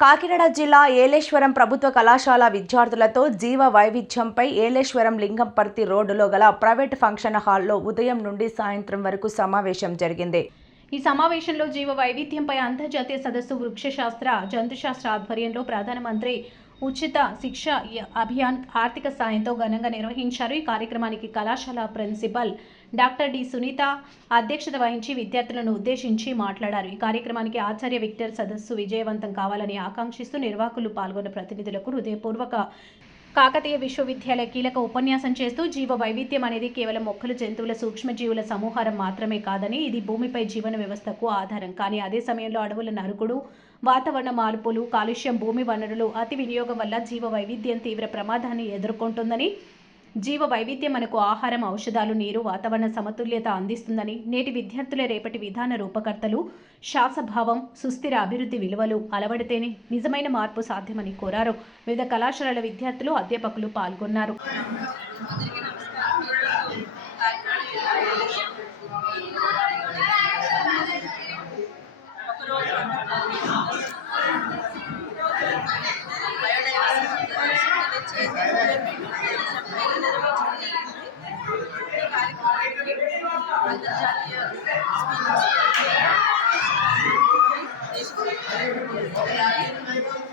కాకినాడ జిల్లా ఏలేశ్వరం ప్రభుత్వ కళాశాల విద్యార్థులతో జీవ వైవిధ్యంపై ఏలేశ్వరం లింగంపర్తి రోడ్డులో గల ప్రైవేట్ ఫంక్షన్ హాల్లో ఉదయం నుండి సాయంత్రం వరకు సమావేశం జరిగింది. ఈ సమావేశంలో జీవ వైవిధ్యంపై అంతర్జాతీయ సదస్సు వృక్షశాస్త్ర జంతుశాస్త్ర ఆధ్వర్యంలో ప్రధానమంత్రి ఉచిత శిక్ష అభియాన్ ఆర్థిక సాయంతో ఘనంగా నిర్వహించారు. ఈ కార్యక్రమానికి కళాశాల ప్రిన్సిపల్ డాక్టర్ డి సునీత అధ్యక్షత వహించి విద్యార్థులను ఉద్దేశించి మాట్లాడారు. ఈ కార్యక్రమానికి ఆచార్య విక్టర్ సదస్సు విజయవంతం కావాలని ఆకాంక్షిస్తూ నిర్వాహకులు పాల్గొన్న ప్రతినిధులకు హృదయపూర్వక కాకతీయ విశ్వవిద్యాలయ కీలక ఉపన్యాసం చేస్తూ జీవ వైవిధ్యం అనేది కేవలం మొక్కలు, జంతువుల, సూక్ష్మజీవుల సమూహారం మాత్రమే కాదని ఇది భూమిపై జీవన వ్యవస్థకు ఆధారం. కానీ అదే సమయంలో అడవుల నరుకుడు, వాతావరణ మార్పులు, కాలుష్యం, భూమి వనరులు అతి వినియోగం వల్ల జీవ వైవిధ్యం తీవ్ర ప్రమాదాన్ని ఎదుర్కొంటుందని, జీవ వైవిధ్యం మనకు ఆహారం, ఔషధాలు, నీరు, వాతావరణ సమతుల్యత అందిస్తుందని, నేటి విద్యార్థులే రేపటి విధాన రూపకర్తలు, శాసభావం, సుస్థిర అభివృద్ధి విలువలు అలవడితేనే నిజమైన మార్పు సాధ్యమని కోరారు. వివిధ కళాశాలల విద్యార్థులు, అధ్యాపకులు పాల్గొన్నారు.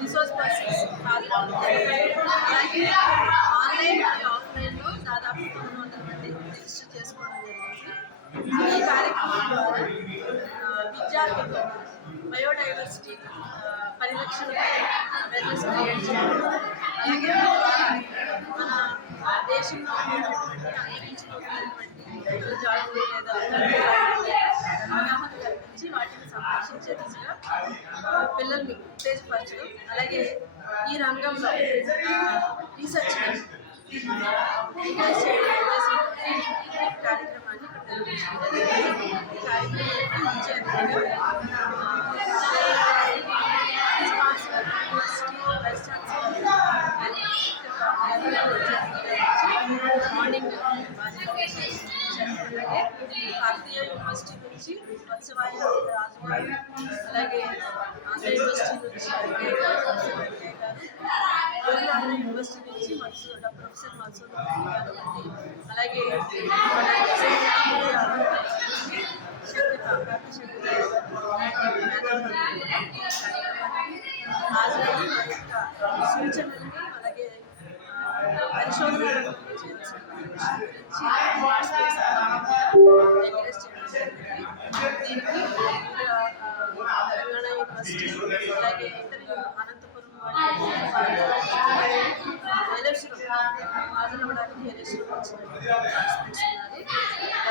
రిసోర్స్ పర్సన్స్ అలాగే ఆన్లైన్ మరియు ఆఫ్లైన్లో దాదాపు 200 మంది రిజిస్టర్ చేసుకోవడం జరిగింది. ఈ కార్యక్రమం ద్వారా విద్యార్థులు బయోడైవర్సిటీ పరిరక్షణపై అవేర్నెస్ క్రియేట్ చేయడం, అలాగే మన దేశంలో ఉన్నటువంటి అంతరించిపోతున్నటువంటి జాతులు లేదా అవగాహన కల్పించి వాటిని సంరక్షించే దిశగా పిల్లల్ని ఉత్తేజపరచడం, అలాగే ఈ రంగంలో రీసెర్చ్ ఎంకరేజ్ చేయడం ఉద్దేశంతో ఈ కార్యక్రమాన్ని నిర్వహించడం జరిగింది. ఈ కార్యక్రమానికి మంచి అతిథిగా మార్నింగ్ భారతీయ యూనివర్సిటీ నుంచి వత్సవాయి రాజుగారు, అలాగే ఆంధ్ర యూనివర్సిటీ నుంచి యూనివర్సిటీ నుంచి ప్రొఫెసర్ మన్సూర్ గారు, అలాగే హాజరయ్యి మా యొక్క సూచనల్ని అలాగే పరిశోధన దీనికి తెలంగాణ యూనివర్సిటీ అలాగే ఇతర అనంతపురం ఎలక్షన్ హాజరవ్వడానికి ఎలక్షన్ వచ్చినటువంటి పార్టిసిపెంట్స్ ఉన్నారు.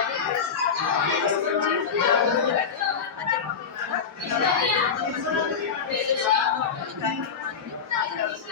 అలాగే ఎలక్షన్లో ఈ కార్యక్రమాన్ని హాజరవుతున్నారు.